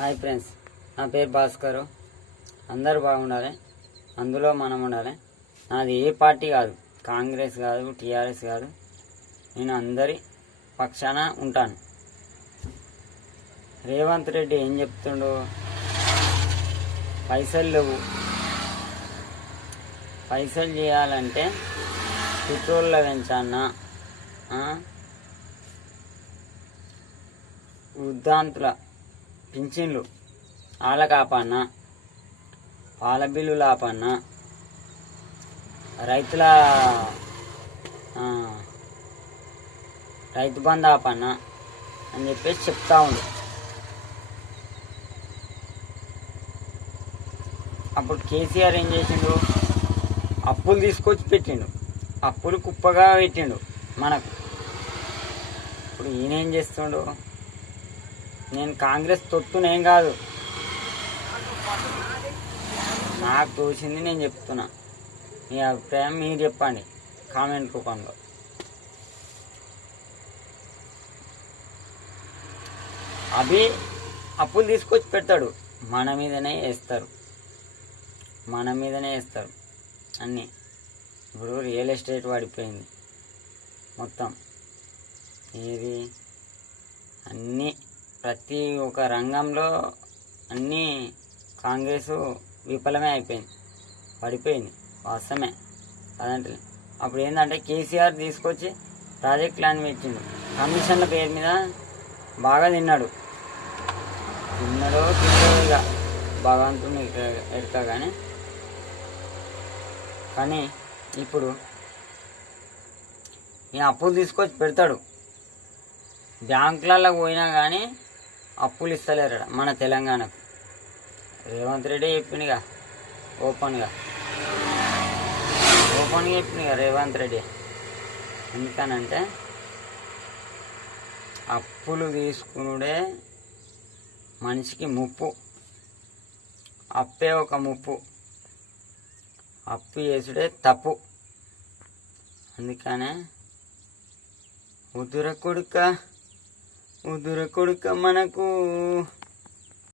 Hi friends, నా పేరు భాస్కర్. అందరూ బాగుండాలి, అందులో మనం ఉండాలి. నాది ఏ పార్టీ కాదు, కాంగ్రెస్ కాదు, టీఆర్ఎస్ కాదు. నేను అందరి పక్షాన ఉంటాను. రేవంత్ రెడ్డి ఏం చెప్తుండు? పైసలు లేవు, పైసలు చేయాలంటే పెట్రోల్లో పెంచానా, వృద్ధాంతుల పింఛన్లు ఆలకాపన్నా, పాల బిల్లులు ఆపన్నా, రైతు బంధు ఆపన్నా అని చెప్పేసి చెప్తా ఉండు. అప్పుడు కేసీఆర్ ఏం చేసిండు? అప్పులు తీసుకొచ్చి పెట్టిండు, అప్పులు కుప్పగా పెట్టిండు మనకు. ఇప్పుడు ఈయనేం చేస్తుండు? నేను కాంగ్రెస్ తొత్తునేం కాదు, నాకు తోచింది నేను చెప్తున్నా. మీ అభిప్రాయం మీరు చెప్పండి కామెంట్ రూపంలో. అప్పులు తీసుకొచ్చి పెడతాడు, మన మీదనే వేస్తారు అన్నీ. ఇప్పుడు రియల్ ఎస్టేట్ పడిపోయింది మొత్తం. ఏది అన్నీ ప్రతి ఒక్క రంగంలో అన్నీ కాంగ్రెస్ విఫలమే అయిపోయింది, పడిపోయింది. వాస్తవమే అదంటే. అప్పుడు ఏంటంటే కేసీఆర్ తీసుకొచ్చి ప్రాజెక్టులు పెట్టిండు. కమిషన్ల పేరు మీద బాగా తిన్నాడో ఇక భగవంతుని ఎడక. కానీ ఇప్పుడు ఈ అప్పులు తీసుకొచ్చి పెడతాడు. బ్యాంకులలో పోయినా కానీ అప్పులు ఇస్తలేరు మన తెలంగాణకు. రేవంత్ రెడ్డి చెప్పిండుగా, ఓపెన్గా చెప్పిండుగా రేవంత్ రెడ్డి. ఎందుకనంటే అప్పులు తీసుకునుడే మనిషికి ముప్పు, అప్పే ఒక ముప్పు, అప్పు చేసుడే తప్పు. అందుకనే ఉదుర కొడుక మనకు